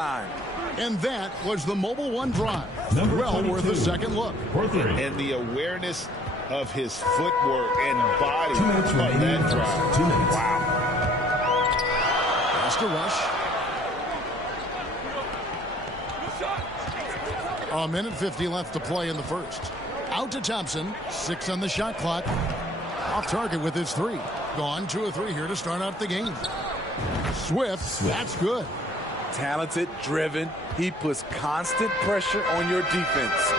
And that was the Mobile One drive. Well worth a second look. And the awareness of his footwork and body on that drive. Wow. Has to rush. A minute 50 left to play in the first. Out to Thompson. 6 on the shot clock. Off target with his 3. Gone 2 of 3 here to start out the game. Swift. That's good. Talented, driven. He puts constant pressure on your defense.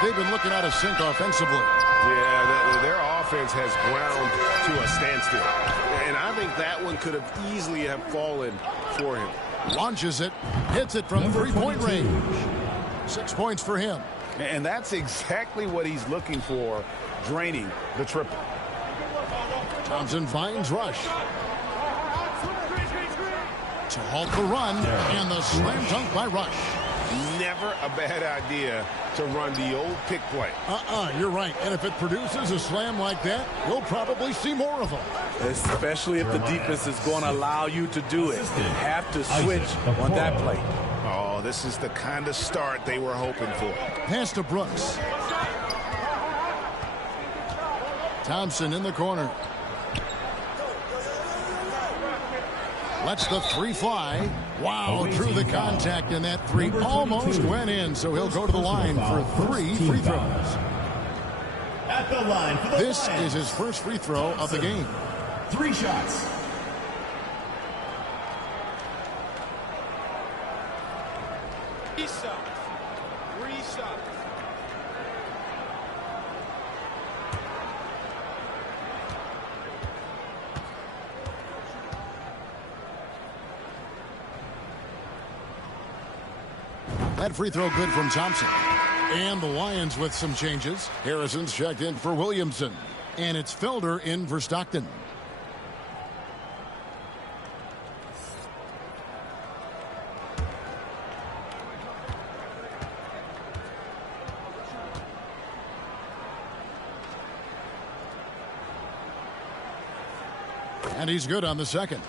They've been looking out of sync offensively. Yeah, their offense has ground to a standstill. And I think that one could have easily have fallen for him. Launches it. Hits it from three-point range. 6 points for him. And that's exactly what he's looking for, draining the triple. Thompson finds Rush. To halt the run, and the slam dunk by Rush. Never a bad idea to run the old pick play. You're right. And if it produces a slam like that, you'll probably see more of them. Especially if the defense is going to allow you to do it. You have to switch on that play. Oh, this is the kind of start they were hoping for. Pass to Brooks. Thompson in the corner. Lets the 3 fly. Wow, drew the contact, and that 3 almost went in, so he'll go to the line for 3 free throws. At the line for the This is his first free throw of the game. 3 shots. That free throw good from Thompson. And the Lions with some changes. Harrison's checked in for Williamson. And it's Felder in for Stockton. And he's good on the second.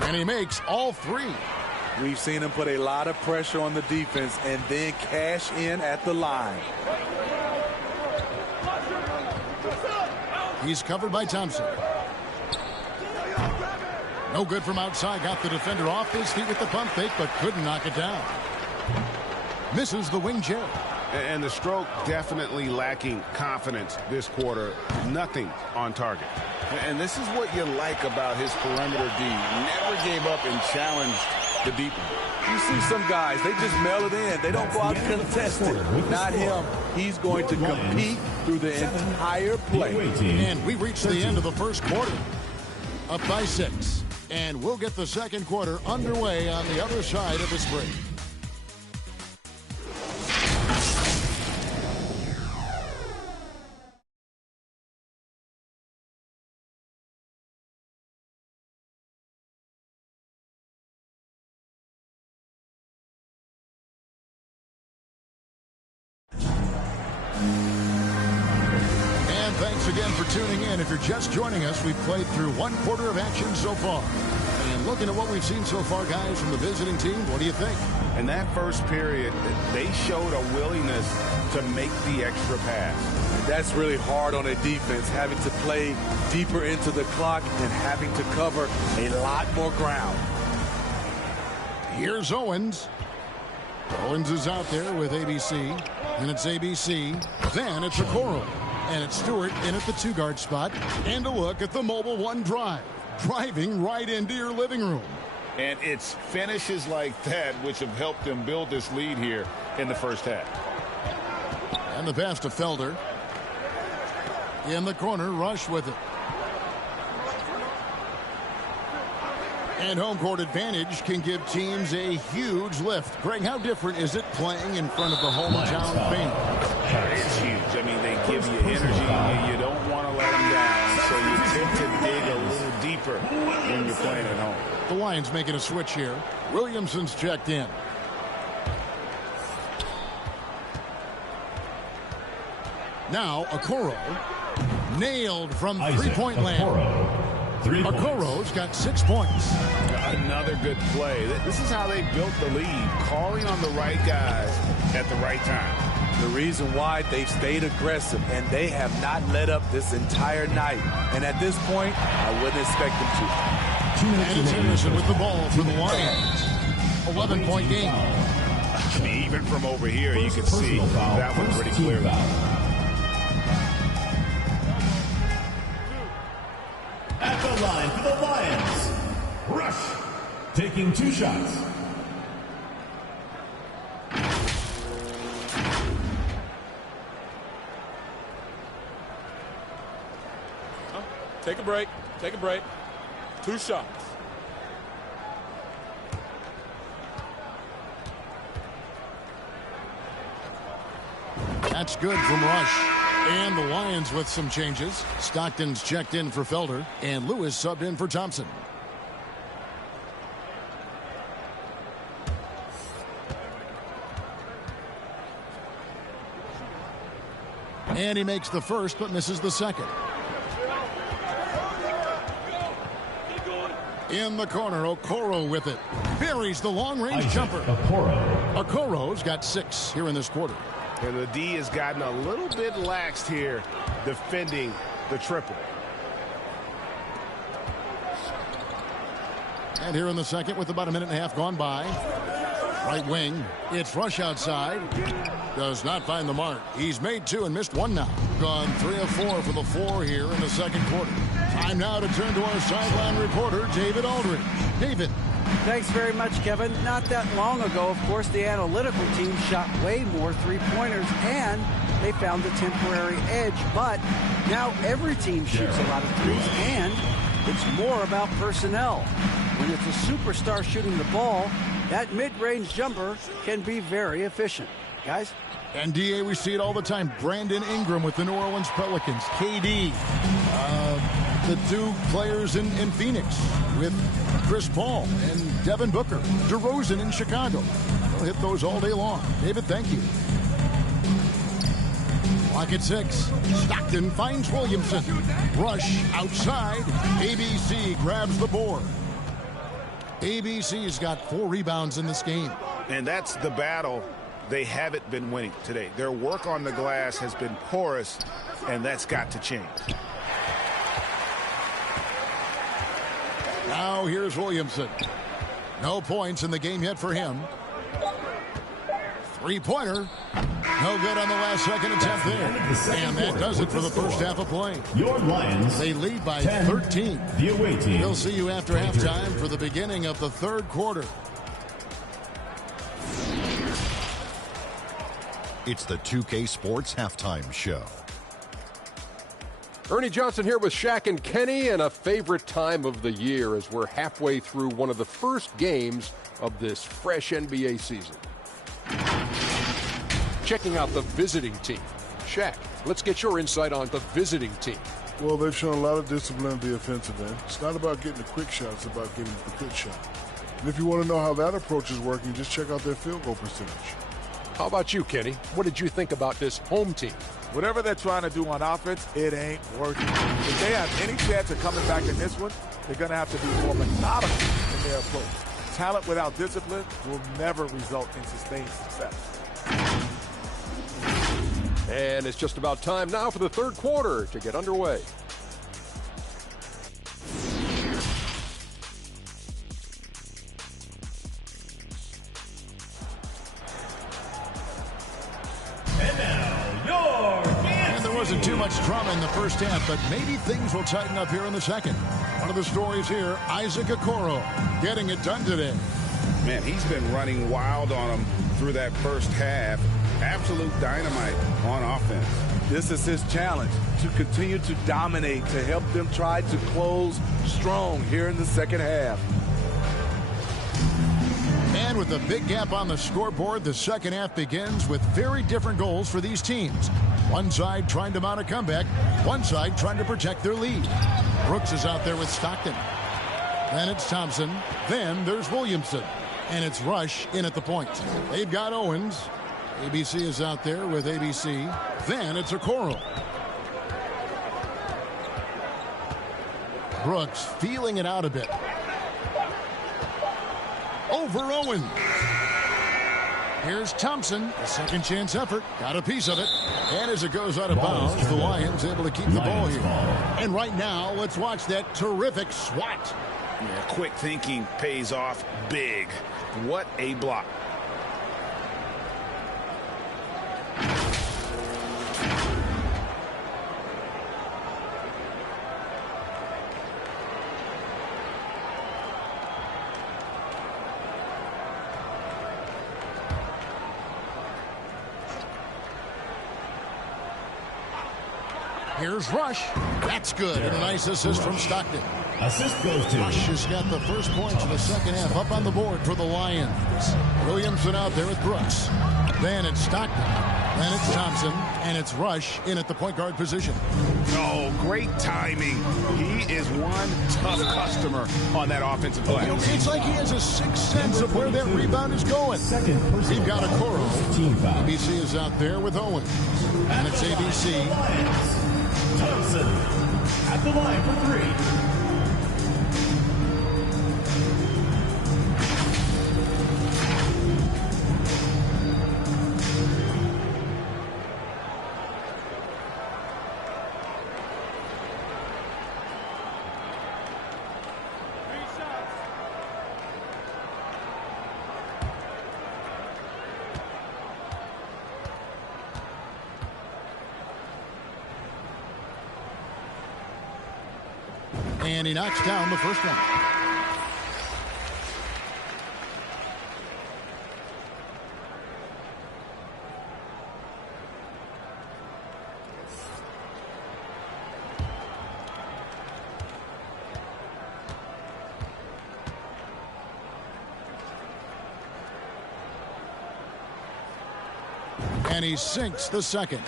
And he makes all 3. We've seen him put a lot of pressure on the defense and then cash in at the line. He's covered by Thompson. No good from outside. Got the defender off his feet with the pump fake, but couldn't knock it down. Misses the wing chair. And the stroke definitely lacking confidence this quarter. Nothing on target. And this is what you like about his perimeter D. Never gave up and challenged the deep one. You see some guys, they just mail it in. They don't go out and contest it. Not him. He's going to compete through the entire play. And we reached the end of the first quarter. Up by 6. And we'll get the second quarter underway on the other side of this break. Again for tuning in. If you're just joining us, we've played through 1 quarter of action so far. And looking at what we've seen so far, guys, from the visiting team, what do you think? In that first period, they showed a willingness to make the extra pass. That's really hard on a defense, having to play deeper into the clock and having to cover a lot more ground. Here's Owens. Owens is out there with ABC. And it's ABC. Then it's Okoro. And it's Stewart in at the 2-guard spot. And a look at the Mobile One drive. Driving right into your living room. And it's finishes like that which have helped them build this lead here in the first half. And the pass to Felder. In the corner, Rush with it. And home court advantage can give teams a huge lift. Greg, how different is it playing in front of the hometown fans? It's huge. I mean, they give you energy. You don't want to let them down. So you tend to dig a The Lions making a switch here. Williamson's checked in. Now Okoro. Nailed from three-point land. Okoro's got 6 points. Another good play. This is how they built the lead, calling on the right guys at the right time. The reason why they've stayed aggressive, and they have not let up this entire night. And at this point, I wouldn't expect them to. And it's Henderson with the ball for the Lions. 11-point game. Even from over here, you can see that one pretty clearly. At the line for the Lions, Rush, taking 2 shots. Take a break. Take a break. 2 shots. That's good from Rush. And the Lions with some changes. Stockton's checked in for Felder, and Lewis subbed in for Thompson. And he makes the first, but misses the second. In the corner, Okoro with it. Buries the long-range jumper. Okoro's got 6 here in this quarter. And the D has gotten a little bit laxed here defending the triple. And here in the second with about a minute and a half gone by. Right wing. It's Rush outside. Does not find the mark. He's made 2 and missed 1 now. Gone 3 of 4 for the 4 here in the second quarter. Time now to turn to our sideline reporter, David Aldridge. David. Thanks very much, Kevin. Not that long ago, of course, the analytical team shot way more three-pointers, and they found a temporary edge. But now every team shoots a lot of threes, and it's more about personnel. When it's a superstar shooting the ball, that mid-range jumper can be very efficient. Guys? And DA, we see it all the time. Brandon Ingram with the New Orleans Pelicans. KD. The 2 players in Phoenix with Chris Paul and Devin Booker. DeRozan in Chicago. They'll hit those all day long. David, thank you. Clock at 6. Stockton finds Williamson. Rush outside. ABC grabs the board. ABC's got 4 rebounds in this game. And that's the battle they haven't been winning today. Their work on the glass has been porous, and that's got to change. Now here's Williamson. No points in the game yet for him. 3-pointer. No good on the last second attempt there. And that does it for the first half of play. Your Lions. They lead by 10. 13. The away team. We'll see you after halftime for the beginning of the third quarter. It's the 2K Sports Halftime Show. Ernie Johnson here with Shaq and Kenny, and a favorite time of the year as we're halfway through one of the first games of this fresh NBA season. Checking out the visiting team. Shaq, let's get your insight on the visiting team. Well, they've shown a lot of discipline at the offensive end. It's not about getting a quick shot, it's about getting the good shot. And if you want to know how that approach is working, just check out their field goal percentage. How about you, Kenny? What did you think about this home team? Whatever they're trying to do on offense, it ain't working. If they have any chance of coming back in this one, they're going to have to be more methodical in their approach. Talent without discipline will never result in sustained success. And it's just about time now for the third quarter to get underway. Wasn't too much drama in the first half, but maybe things will tighten up here in the second. One of the stories here, Isaac Okoro getting it done today. Man, he's been running wild on them through that first half. Absolute dynamite on offense. This is his challenge, to continue to dominate, to help them try to close strong here in the second half. And with a big gap on the scoreboard, the second half begins with very different goals for these teams. One side trying to mount a comeback, one side trying to protect their lead. Brooks is out there with Stockton. Then it's Thompson. Then there's Williamson. And it's Rush in at the point. They've got Owens. ABC is out there with ABC. Then it's Okoro. Brooks feeling it out a bit. Over Owens. Here's Thompson. A second chance effort. Got a piece of it. And as it goes out of bounds, the Lions able to keep the ball here. And right now, let's watch that terrific swat. Yeah, quick thinking pays off big. What a block. Here's Rush. That's good. And a nice assist from Stockton. Assist goes to Rush has got the first points of the second half up on the board for the Lions. Williamson out there with Brooks. Then it's Stockton. Then it's Thompson. And it's Rush in at the point guard position. Oh, great timing. He is one tough customer on that offensive play. It's like he has a sixth sense of where that rebound is going. We've got Okoro. ABC is out there with Owens. And it's ABC. Thompson at the line for three. And he knocks down the first one. And he sinks the second.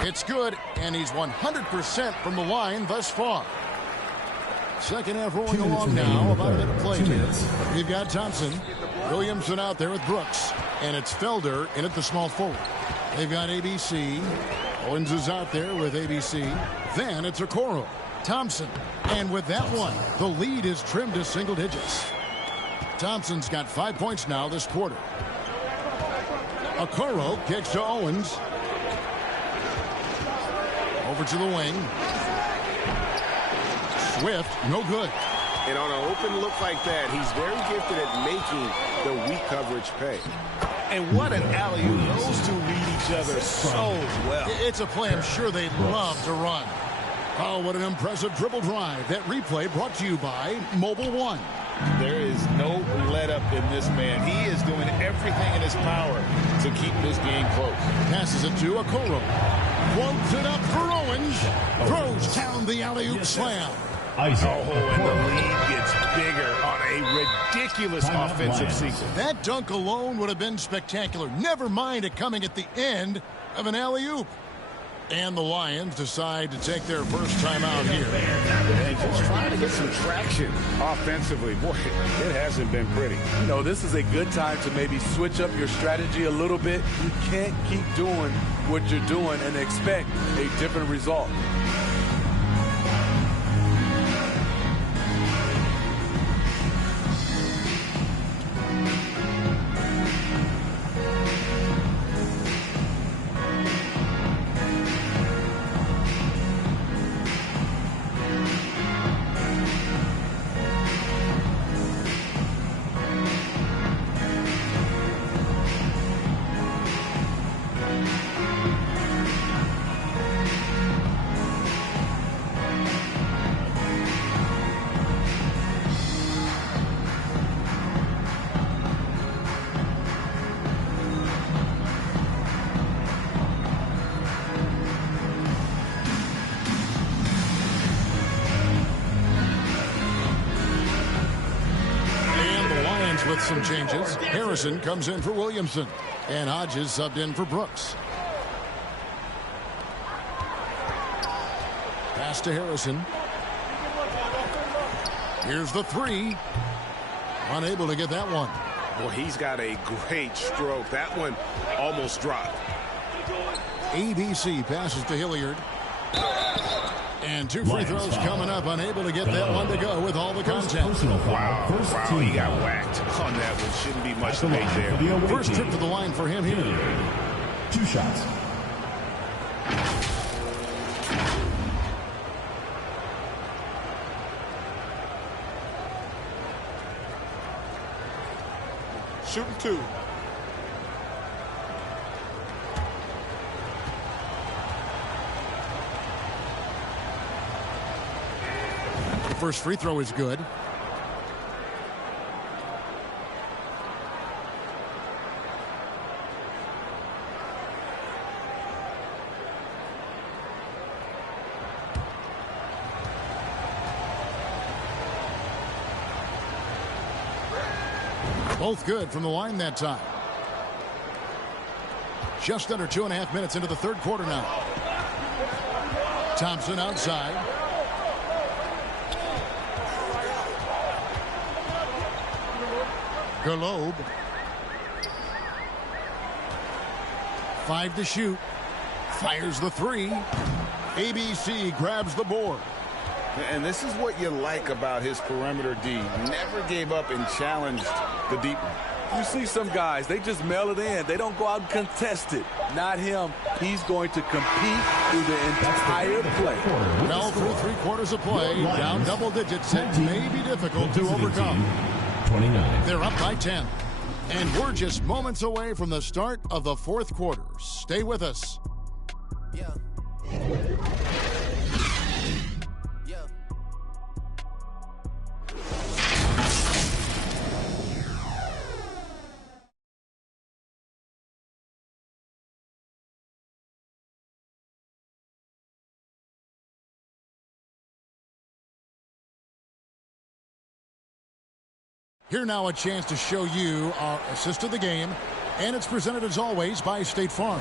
It's good, and he's 100% from the line thus far. Second half rolling along now, about a minute play here. We've got Thompson. Williamson out there with Brooks. And it's Felder in at the small forward. They've got ABC. Owens is out there with ABC. Then it's Okoro. Thompson. And with that one, the lead is trimmed to single digits. Thompson's got 5 points now this quarter. Okoro kicks to Owens. Over to the wing. Swift, no good. And on an open look like that, he's very gifted at making the weak coverage pay. And what an alley-oop. Those two read each other so well. It's a play I'm sure they'd love to run. Oh, what an impressive dribble drive. That replay brought to you by Mobile One. There is no let-up in this man. He is doing everything in his power to keep this game close. Passes it to Okoro. Quotes it up for Owens. Throws down the alley-oop slam. And the lead gets bigger on a ridiculous offensive sequence. That dunk alone would have been spectacular. Never mind it coming at the end of an alley-oop. And the Lions decide to take their first time out here. And just trying to get some traction offensively. Boy, it hasn't been pretty. You know, this is a good time to maybe switch up your strategy a little bit. You can't keep doing what you're doing and expect a different result. some changes. Harrison comes in for Williamson. And Hodges subbed in for Brooks. Pass to Harrison. Here's the three. Unable to get that one. Well, he's got a great stroke. That one almost dropped. ABC passes to Hilliard. And two free throws coming up. Unable to get that one to go with all the contact. Wow, he got whacked on that one. Shouldn't be much made there. First trip to the line for him here. 2 shots. Shooting 2. The first free throw is good. Both good from the line that time. Just under 2.5 minutes into the third quarter now. Thompson outside. Garlobe. 5 to shoot. Fires the three. ABC grabs the board. And this is what you like about his perimeter D. Never gave up and challenged the deep one. You see some guys, they just mail it in. They don't go out and contest it. Not him. He's going to compete through the entire play. Well, through 3/4 of play, down double digits, it may be difficult to overcome. 29. They're up by 10. And we're just moments away from the start of the fourth quarter. Stay with us. Yeah. Here now a chance to show you our assist of the game, and it's presented as always by State Farm.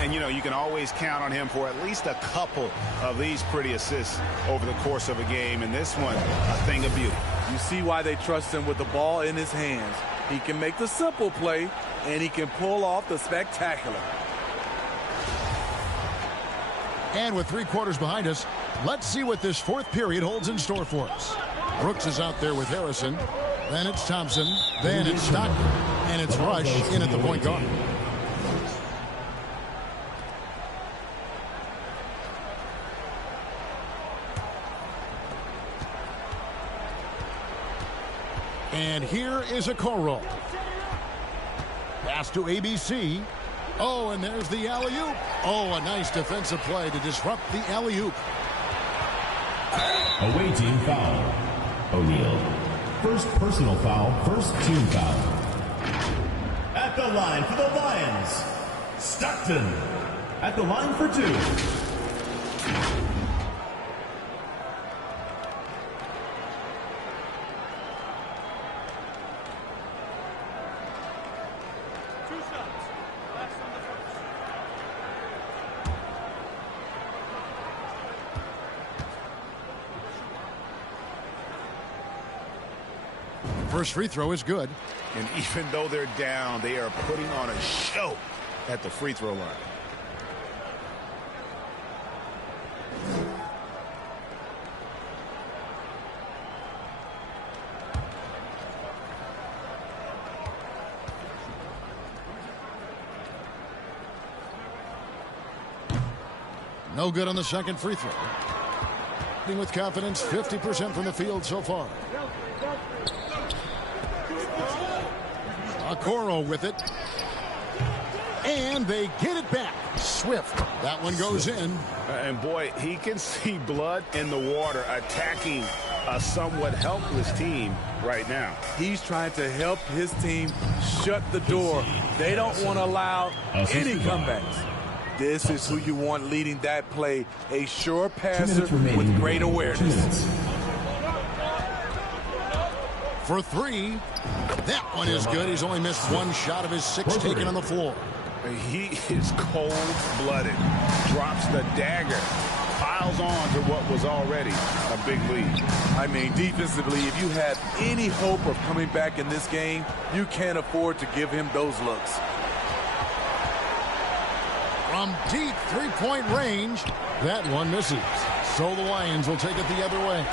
And you know, you can always count on him for at least a couple of these pretty assists over the course of a game, and this one, a thing of beauty. You see why they trust him with the ball in his hands. He can make the simple play, and he can pull off the spectacular. And with 3/4 behind us, let's see what this fourth period holds in store for us. Brooks is out there with Harrison. Then it's Thompson. Then it's Stockton. And it's Rush in at the point guard. And here is a Okoro. Pass to ABC. Oh, and there's the alley-oop. Oh, a nice defensive play to disrupt the alley-oop. Away team foul. O'Neal. First personal foul, first team foul. At the line for the Lions, Stockton. At the line for 2. First free throw is good. And even though they're down, they are putting on a show at the free throw line. No good on the second free throw. With confidence, 50% from the field so far. Okoro with it. And they get it back. Swift. That one goes in. And boy, he can see blood in the water attacking a somewhat helpless team right now. He's trying to help his team shut the door. They don't want to allow any comebacks. This is who you want leading that play. A sure passer with great awareness. for three. That one is good. He's only missed one shot of his 6 taken on the floor. He is cold-blooded. Drops the dagger. Piles on to what was already a big lead. I mean, defensively, if you have any hope of coming back in this game, you can't afford to give him those looks. From deep three-point range, that one misses. So the Lions will take it the other way.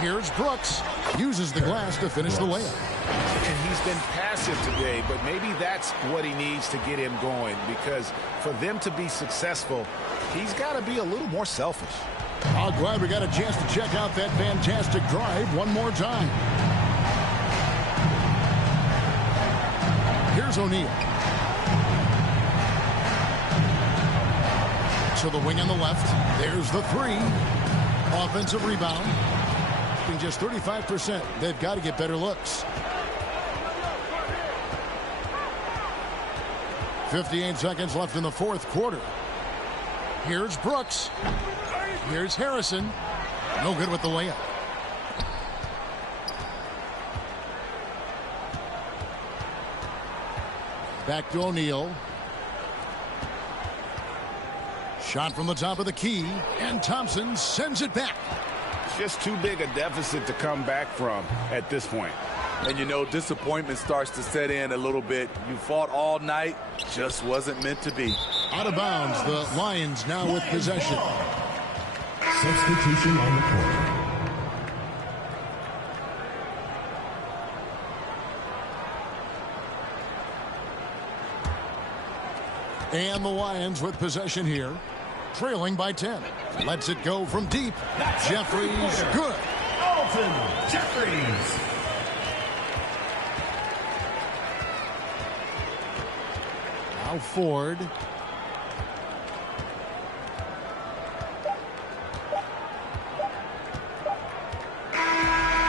Here's Brooks. Uses the glass to finish the layup. And he's been passive today, but maybe that's what he needs to get him going, because for them to be successful, he's got to be a little more selfish. Oh, glad we got a chance to check out that fantastic drive one more time. Here's O'Neal. To the wing on the left. There's the three. Offensive rebound. In just 35%. They've got to get better looks. 58 seconds left in the fourth quarter. Here's Brooks. Here's Harrison. No good with the layup. Back to O'Neal. Shot from the top of the key, and Thompson sends it back. Just too big a deficit to come back from at this point. And, you know, disappointment starts to set in a little bit. You fought all night, just wasn't meant to be. Out of bounds, the Lions now with possession. Substitution on the court. And the Lions with possession here, trailing by 10. Lets it go from deep. Jeffries, good. Alton Jeffries. Now Ford.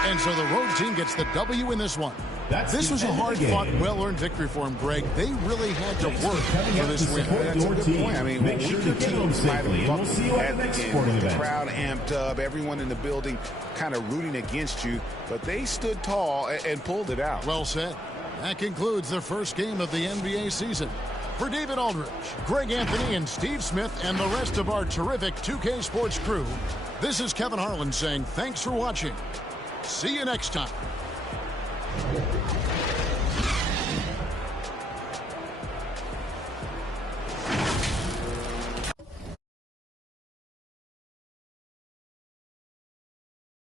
And so the road team gets the W in this one. This was a hard-fought, well-earned victory for him, Greg. They really had to work for this win. That's a good point. I mean, make sure to get them safely, and we'll see you at the next sporting event. The crowd amped up, everyone in the building kind of rooting against you, but they stood tall and pulled it out. Well said. That concludes the first game of the NBA season. For David Aldridge, Greg Anthony, and Steve Smith, and the rest of our terrific 2K Sports crew, this is Kevin Harlan saying thanks for watching. See you next time.